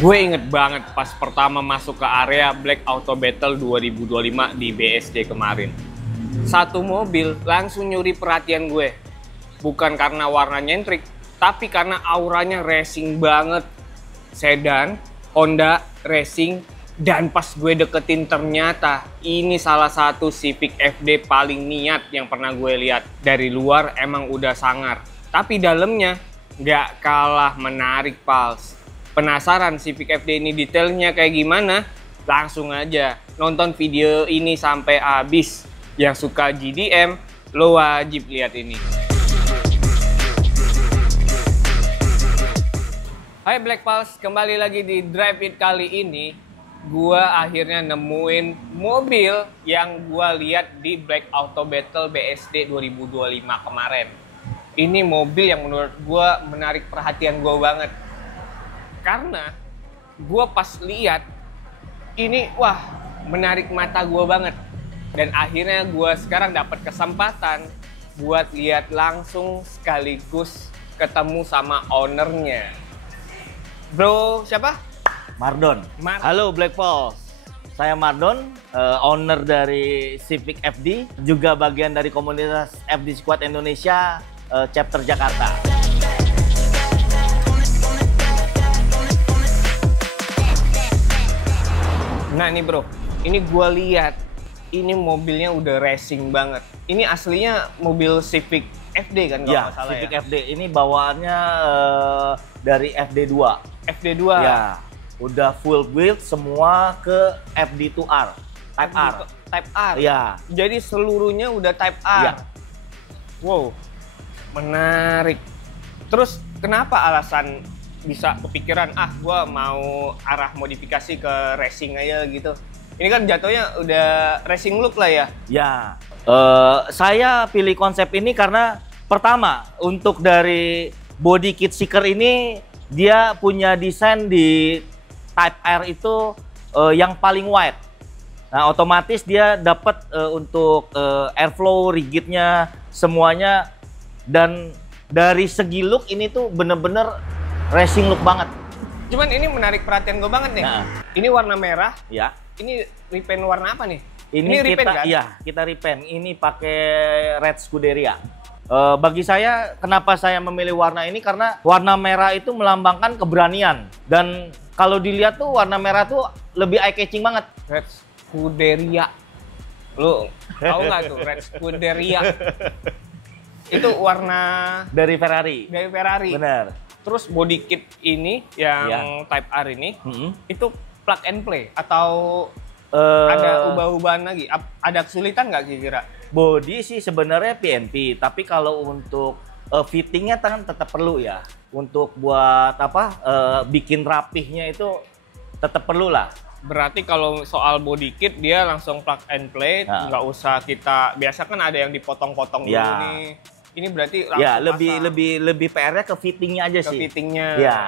Gue inget banget pas pertama masuk ke area Black Auto Battle 2025 di BSD kemarin. Satu mobil langsung nyuri perhatian gue. Bukan karena warna nyentrik, tapi karena auranya racing banget. Sedan, Honda, racing, dan pas gue deketin ternyata ini salah satu Civic FD paling niat yang pernah gue lihat. Dari luar emang udah sangar, tapi dalamnya nggak kalah menarik, pals. Penasaran Civic FD ini detailnya kayak gimana? Langsung aja nonton video ini sampai habis. Yang suka GDM, lo wajib lihat ini. Hai Black Pals, kembali lagi di Drive It kali ini. Gua akhirnya nemuin mobil yang gua lihat di Black Auto Battle BSD 2025 kemarin. Ini mobil yang menurut gua menarik perhatian gua banget. Karena gue pas lihat ini, wah, menarik mata gue banget. Dan akhirnya gue sekarang dapat kesempatan buat lihat langsung sekaligus ketemu sama ownernya. Bro, siapa? Mardon. Halo Black Pals. Saya Mardon, owner dari Civic FD, juga bagian dari komunitas FD Squad Indonesia, chapter Jakarta. Nah nih bro, ini gue lihat ini mobilnya udah racing banget. Ini aslinya mobil Civic FD kan kalau nggak salah Civic ya? FD ini bawaannya dari FD2. FD2? Ya, udah full build semua ke FD2R, Type R. Type R? Ya. Jadi seluruhnya udah Type R? Ya. Wow, menarik. Terus kenapa alasan bisa kepikiran, gue mau arah modifikasi ke racing aja gitu? Ini kan jatuhnya udah racing look lah ya? Ya, saya pilih konsep ini karena pertama, untuk dari body kit seeker ini, dia punya desain di Type R itu yang paling wide. Nah, otomatis dia dapat untuk airflow, rigidnya, semuanya. Dan dari segi look ini tuh bener-bener racing look banget. Cuman ini menarik perhatian gue banget nih. Nah. Ini warna merah. Ya. Ini repaint warna apa nih? Ini repaint kita, kan? Iya, kita repaint. Ini pakai red Scuderia. Bagi saya, kenapa saya memilih warna ini? Karena warna merah itu melambangkan keberanian. Dan kalau dilihat tuh warna merah tuh lebih eye catching banget. Red Scuderia. Lu tahu nggak tuh Red Scuderia? Itu warna Dari Ferrari. Dari Ferrari. Bener. Terus body kit ini yang Type R ini, itu plug and play atau ada ubah-ubahan lagi? Ada kesulitan nggak kira-kira? Body sih sebenarnya PNP, tapi kalau untuk fittingnya kan tetap perlu ya. Untuk buat apa? Bikin rapihnya itu tetap perlu lah. Berarti kalau soal body kit dia langsung plug and play, nggak usah kita, biasa kan ada yang dipotong-potong dulu nih. Ini berarti langsung ya lebih PR-nya ke fittingnya aja sih. Ke fittingnya. Ya.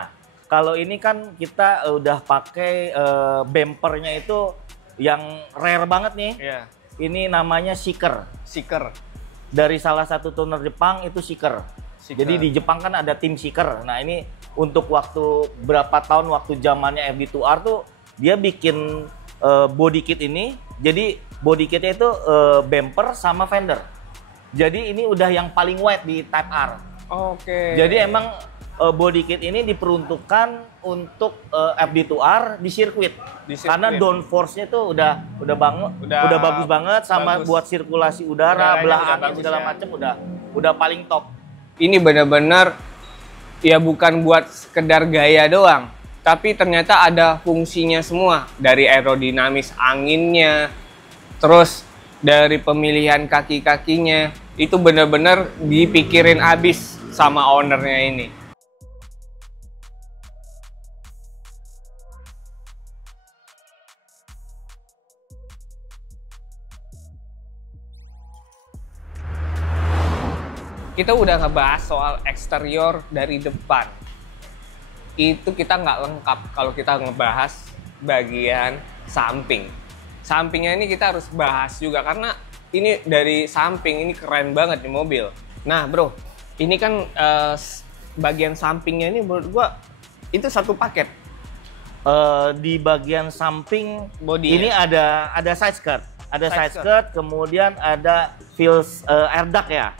Kalau ini kan kita udah pakai bumpernya itu yang rare banget nih. Iya. Ini namanya Seeker. Seeker. Dari salah satu tuner Jepang itu Seeker. Jadi di Jepang kan ada tim Seeker. Nah, ini untuk waktu berapa tahun waktu zamannya FD2R tuh dia bikin body kit ini. Jadi body kitnya itu bumper sama fender. Jadi ini udah yang paling wide di Type R. Oke. Jadi emang body kit ini diperuntukkan untuk FD2R di sirkuit. Karena downforce-nya tuh udah bagus banget, sama buat sirkulasi udara, belah angin segala macam udah paling top. Ini benar-benar ya bukan buat sekedar gaya doang, tapi ternyata ada fungsinya semua. Dari aerodinamis anginnya, terus dari pemilihan kaki-kakinya, itu benar-benar dipikirin abis sama ownernya ini. Kita udah ngebahas soal eksterior dari depan. Itu kita nggak lengkap kalau kita ngebahas bagian samping. Sampingnya ini kita harus bahas juga karena ini dari samping ini keren banget nih mobil. Nah bro, ini kan bagian sampingnya ini menurut gua itu satu paket. Di bagian samping Body ini ada side skirt, Side skirt, kemudian ada fields air duct ya.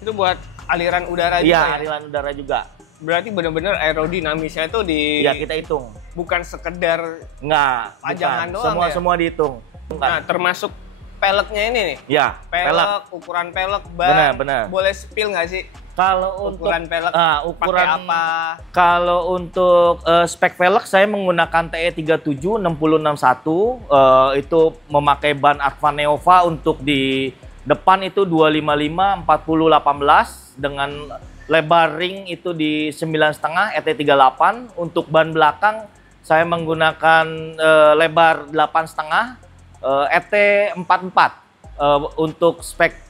Itu buat aliran udara juga Iya, ya? aliran udara juga. Berarti benar-benar aerodinamisnya itu Ya kita hitung. bukan sekedar Enggak, pajangan bukan. doang ya? Semua dihitung. Nah, termasuk peleknya ini nih. Ya, pelek. Ukuran pelek, ban. Benar. Boleh spill nggak sih? Kalau untuk Ukuran pelek ukuran pakai apa? Kalau untuk spek velg saya menggunakan TE37 6061 itu memakai ban Arvaneva untuk di depan itu 255 40 18 dengan lebar ring itu di 9,5 ET38. Untuk ban belakang saya menggunakan lebar 8,5 ET44. Untuk spek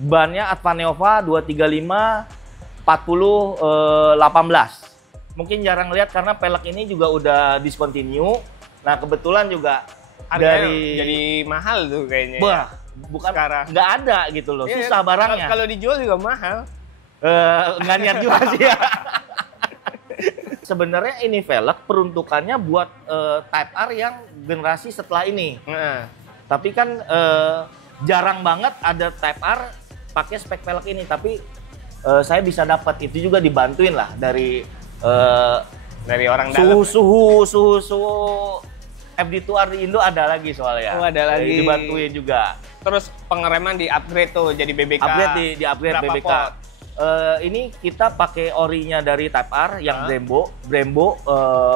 bannya Advaneva 235 40 18. Mungkin jarang lihat karena pelek ini juga udah discontinue. Nah, kebetulan juga Harganya dari jadi mahal tuh kayaknya. Wah, bukan sekarang. nggak ada gitu loh. Iya, Susah barangnya. Kalau dijual juga mahal. Nggak niat juga sih ya. Sebenarnya ini velg peruntukannya buat Type R yang generasi setelah ini. Tapi kan jarang banget ada Type R pakai spek velg ini. Tapi saya bisa dapat itu juga dibantuin lah dari orang dalam. suhu FD2R di Indo ada lagi soalnya. Oh, ada lagi. Dibantuin juga. Terus pengereman di upgrade tuh jadi BBK. Di upgrade Berapa BBK. pot? Ini kita pakai orinya dari Type R yang Brembo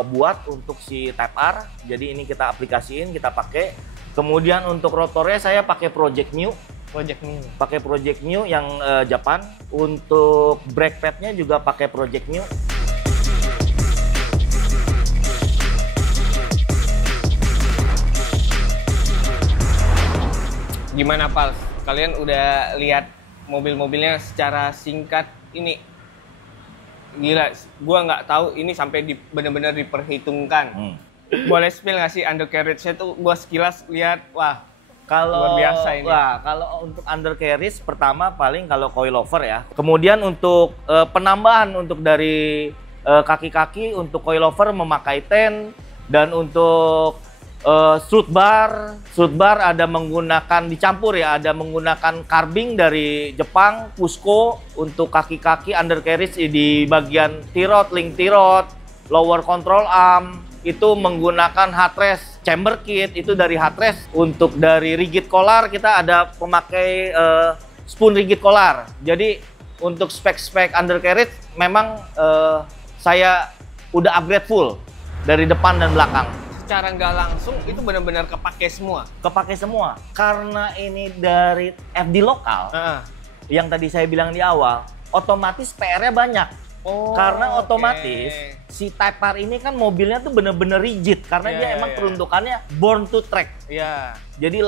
buat untuk si Type R. Jadi ini kita aplikasiin, kita pakai. Kemudian untuk rotornya saya pakai Project New. Pakai Project New yang Japan. Untuk brake padnya juga pakai Project New. Gimana Pals? Kalian udah lihat mobil-mobilnya secara singkat ini? Gila, gua nggak tahu ini sampai benar-benar diperhitungkan. Boleh spill nggak sih undercarriage-nya tuh? Gua sekilas lihat, wah, luar biasa ini. Wah, kalau untuk undercarriage pertama paling kalau coilover ya. Kemudian untuk penambahan untuk dari kaki-kaki untuk coilover memakai 10 dan untuk strut bar ada menggunakan dicampur ya, ada menggunakan carbing dari Jepang, Cusco untuk kaki-kaki undercarriage di bagian T-rod, link T-rod, lower control arm itu menggunakan headrest chamber kit itu dari headrest. Untuk dari rigid collar kita ada pemakai spoon rigid collar. Jadi untuk spek-spek undercarriage memang saya udah upgrade full dari depan dan belakang. Secara nggak langsung itu benar-benar kepake semua. Kepake semua karena ini dari FD lokal. Yang tadi saya bilang di awal, otomatis PR-nya banyak. Karena otomatis si Type R ini kan mobilnya tuh bener-bener rigid karena dia emang peruntukannya born to track. Jadi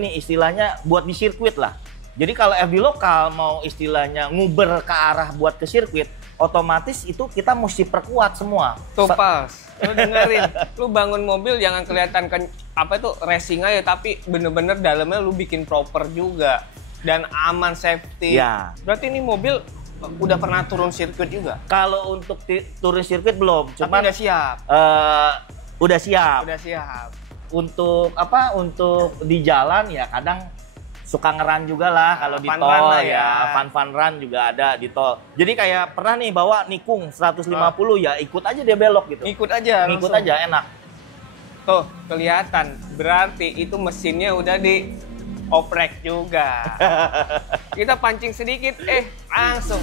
ini istilahnya buat di sirkuit lah. Jadi kalau FD lokal mau istilahnya nguber ke arah buat ke sirkuit, otomatis itu kita mesti perkuat semua. Tuh Pals, lu dengerin, lu bangun mobil jangan kelihatan apa itu racing aja, tapi bener-bener dalamnya lu bikin proper juga dan aman, safety. Berarti ini mobil udah pernah turun sirkuit juga? Kalau untuk turun sirkuit belum, cuman udah siap. Udah siap. Udah siap. Untuk apa? Untuk di jalan ya kadang suka ngeran juga lah kalau di tol ya. Fun run juga ada di tol. Jadi kayak pernah nih bawa nikung 150 ya ikut aja dia belok gitu. Ikut aja enak. Tuh kelihatan. Berarti itu mesinnya udah di oprek juga. Kita pancing sedikit, langsung.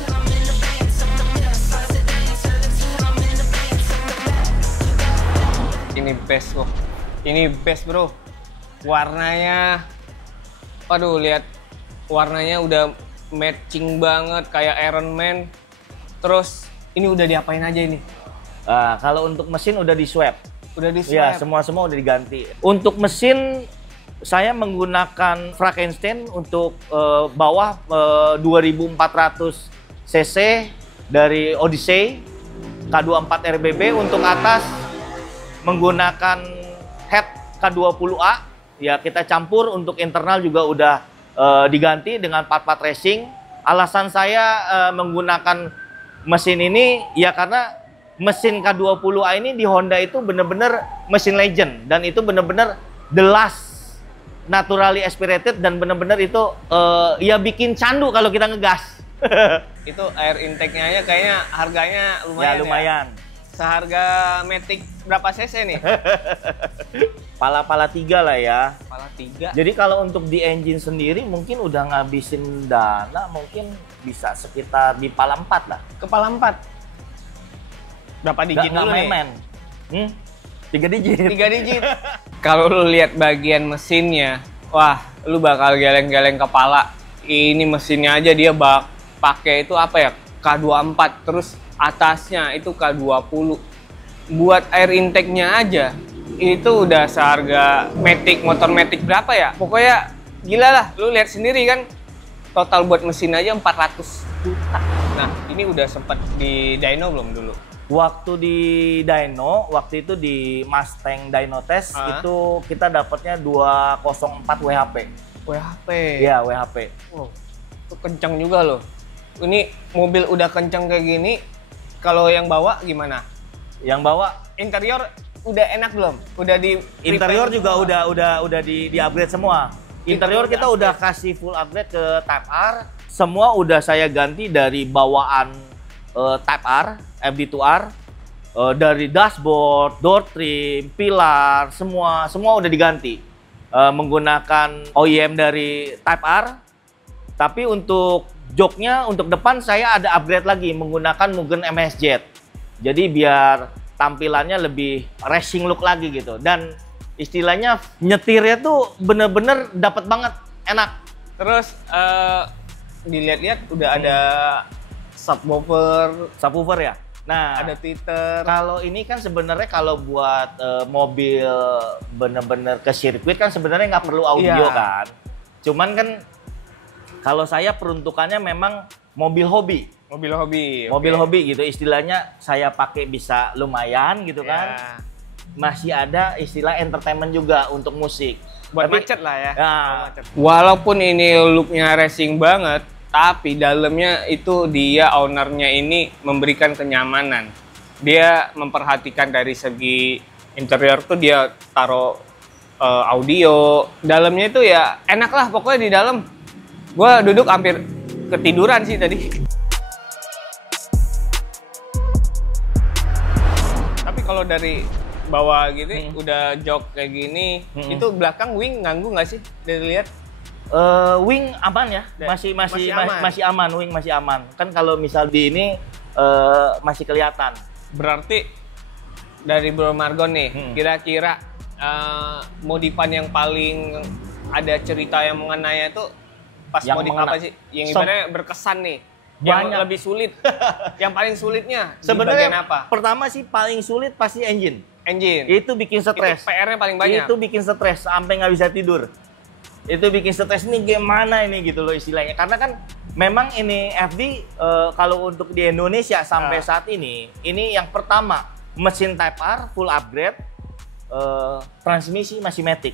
Ini best kok. Ini best bro. Warnanya, aduh lihat warnanya udah matching banget kayak Iron Man. Terus ini udah diapain aja ini? Kalau untuk mesin udah di swap. Udah di swap. Ya semua udah diganti. Untuk mesin saya menggunakan Frankenstein untuk bawah 2400 cc dari Odyssey K24 RBB. Untuk atas menggunakan head K20A. Ya kita campur, untuk internal juga udah diganti dengan part-part racing. Alasan saya menggunakan mesin ini ya karena mesin K20A ini di Honda itu bener-bener mesin legend, dan itu bener-bener the last naturally aspirated, dan bener-bener itu ya bikin candu kalau kita ngegas. Itu air intake-nya aja kayaknya harganya lumayan Ya lumayan. Seharga Matic berapa cc nih? Pala-pala 3 lah ya. Pala 3. Jadi kalau untuk di engine sendiri mungkin udah ngabisin dana, mungkin bisa sekitar di pala 4 lah. Kepala 4. Berapa digit Nggak dulu nih? main-main. 3 digit. 3 digit. Kalau lu lihat bagian mesinnya, wah, lu bakal geleng-geleng kepala. Ini mesinnya aja dia pakai itu apa ya? K24, terus atasnya itu K20. Buat air intake-nya aja itu udah seharga Matic, motor Matic berapa ya? Pokoknya gila lah, lu lihat sendiri kan. Total buat mesin aja 400 juta. Nah, ini udah sempat di dyno belum dulu? Waktu di dyno, waktu itu di Mustang Dyno Test itu kita dapatnya 204 WHP. WHP. Iya, WHP. Wow, itu kencang juga loh. Ini mobil udah kencang kayak gini, kalau yang bawa gimana? Yang bawa Interior udah enak belum? Udah di interior juga udah di upgrade semua. Interior kita udah kasih full upgrade ke Type R. Semua udah saya ganti dari bawaan Type R, FD2R, dari dashboard, door trim, pilar, semua udah diganti. Menggunakan OEM dari Type R. Tapi untuk joknya, untuk depan saya ada upgrade lagi menggunakan Mugen MSZ. Jadi biar tampilannya lebih racing look lagi gitu. Dan istilahnya nyetirnya tuh bener-bener dapat banget, enak. Terus dilihat-lihat udah ada subwoofer Ya. Nah, ada tweeter. kalau ini kan sebenarnya kalau buat mobil bener-bener ke sirkuit kan sebenarnya nggak perlu audio kan. Cuman kan kalau saya peruntukannya memang mobil hobi. Mobil hobi gitu, istilahnya saya pakai bisa lumayan gitu kan. Masih ada istilah entertainment juga untuk musik. Buat macet lah ya. Macet. Walaupun ini looknya racing banget, tapi dalamnya itu dia ownernya ini memberikan kenyamanan. Dia memperhatikan dari segi interior tuh dia taruh audio. Dalamnya itu ya enak lah pokoknya di dalam. Gua duduk hampir ketiduran sih tadi. Tapi kalau dari bawah gitu, udah jok kayak gini, itu belakang wing ganggu nggak sih dari lihat? Wing aman ya, masih aman, wing masih aman. Kan kalau misal di ini masih kelihatan. Berarti dari Bro Margon nih, kira-kira modifan yang paling ada cerita yang mengenainya itu pas yang modif apa sih? Yang ibaratnya berkesan nih. Yang lebih sulit. Yang paling sulitnya sebenarnya apa? Pertama sih paling sulit pasti engine. Itu bikin stres. PR-nya paling banyak. Itu bikin stres sampai nggak bisa tidur. Itu bikin stres, ini gimana ini gitu loh istilahnya. Karena kan memang ini FD kalau untuk di Indonesia sampai saat ini yang pertama mesin Type R full upgrade, transmisi masih Matic.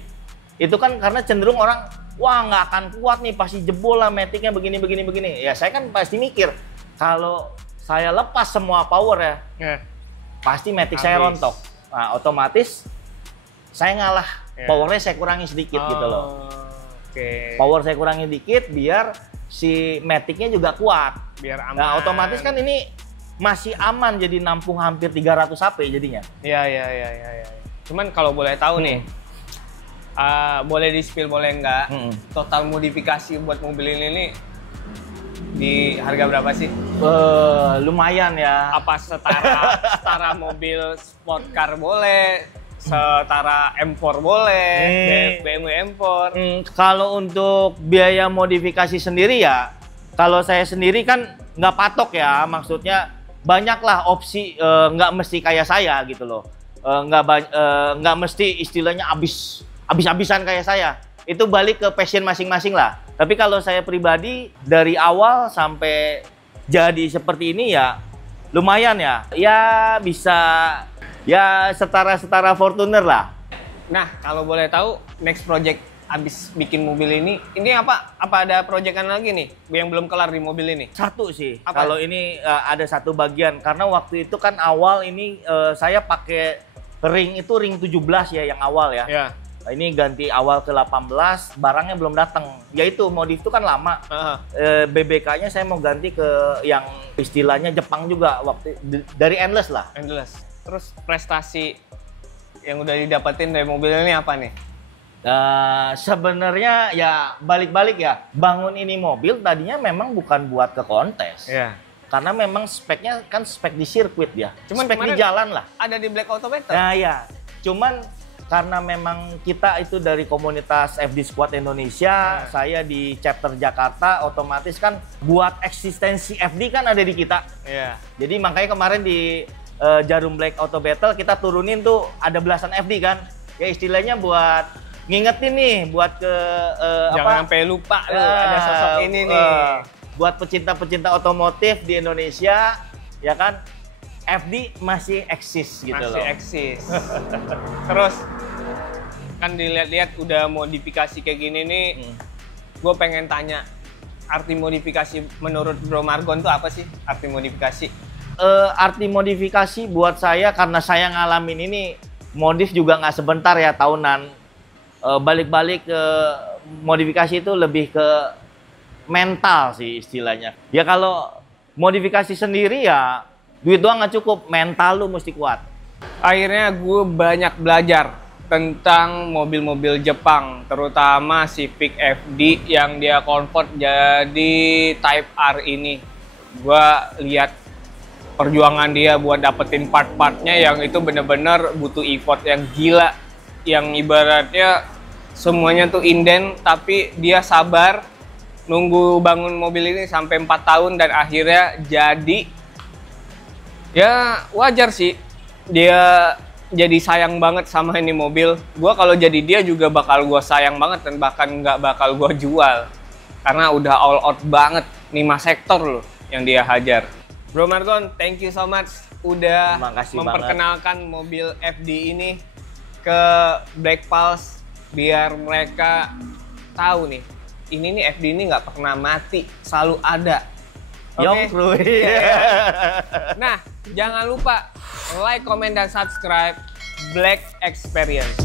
Itu kan karena cenderung orang, wah nggak akan kuat nih, pasti jebol lah Maticnya begini. Ya saya kan pasti mikir, kalau saya lepas semua power ya, pasti Matic saya rontok. Nah otomatis saya ngalah, powernya saya kurangi sedikit gitu loh. Power saya kurangi dikit biar si Matic-nya juga kuat. Biar aman. Nah, otomatis kan ini masih aman, jadi nampung hampir 300 HP jadinya. Iya. Cuman kalau boleh tahu nih, boleh di-spill boleh enggak? Total modifikasi buat mobil ini di harga berapa sih? Lumayan ya. Apa setara mobil sport car boleh? Setara M4 boleh, BMW M4. Kalau untuk biaya modifikasi sendiri ya, kalau saya sendiri kan nggak patok ya, maksudnya banyaklah opsi, nggak mesti kayak saya gitu loh, nggak mesti istilahnya habis-habisan kayak saya. Itu balik ke passion masing-masing lah. Tapi kalau saya pribadi dari awal sampai jadi seperti ini ya lumayan ya bisa. Ya setara Fortuner lah. Nah, kalau boleh tahu next project abis bikin mobil ini apa ada proyekan lagi nih yang belum kelar di mobil ini? Satu sih. Apa? Kalau ini ada satu bagian karena waktu itu kan awal ini saya pakai ring itu ring 17 ya yang awal ya. Ya. Ini ganti awal ke 18, barangnya belum datang. Yaitu modif itu kan lama. BBK-nya saya mau ganti ke yang istilahnya Jepang juga waktu dari Endless lah. Endless. Terus prestasi yang udah didapetin dari mobil ini apa nih? Sebenarnya ya balik-balik ya. Bangun ini mobil tadinya memang bukan buat ke kontes. Iya. Karena memang speknya kan spek di sirkuit ya. Cuman spek di jalan lah. Ada di Black Auto Battle. Nah ya, cuman karena memang kita itu dari komunitas FD Squad Indonesia, saya di chapter Jakarta, otomatis kan buat eksistensi FD kan ada di kita. Iya. Jadi makanya kemarin di Jarum Black Auto Battle kita turunin tuh ada belasan FD kan. Ya istilahnya buat ngingetin nih, buat ke Jangan sampai lupa lu ada sosok ini nih. Buat pecinta-pecinta otomotif di Indonesia, ya kan? FD masih eksis gitu loh. Masih eksis. Terus kan dilihat-lihat udah modifikasi kayak gini nih. Gue pengen tanya, arti modifikasi menurut Bro Margon tuh apa sih? Arti modifikasi? Arti modifikasi buat saya karena saya ngalamin ini modif juga nggak sebentar ya, tahunan. Balik-balik ke modifikasi itu lebih ke mental sih istilahnya. Ya kalau modifikasi sendiri ya duit doang nggak cukup, mental lu mesti kuat. Akhirnya gue banyak belajar tentang mobil-mobil Jepang, terutama Civic FD yang dia convert jadi Type R ini. Gue lihat perjuangan dia buat dapetin part-partnya yang itu bener-bener butuh effort yang gila, yang ibaratnya semuanya tuh inden, tapi dia sabar nunggu bangun mobil ini sampai 4 tahun dan akhirnya jadi. Ya wajar sih dia jadi sayang banget sama ini mobil. Gua kalau jadi dia juga bakal gua sayang banget dan bahkan nggak bakal gua jual karena udah all out banget 5 sektor loh yang dia hajar. Bro Margon, thank you so much udah memperkenalkan mobil FD ini ke Black Pulse biar mereka tahu nih, ini nih FD ini nggak pernah mati, selalu ada. Oke. Nah, jangan lupa like, comment, dan subscribe Black Experience.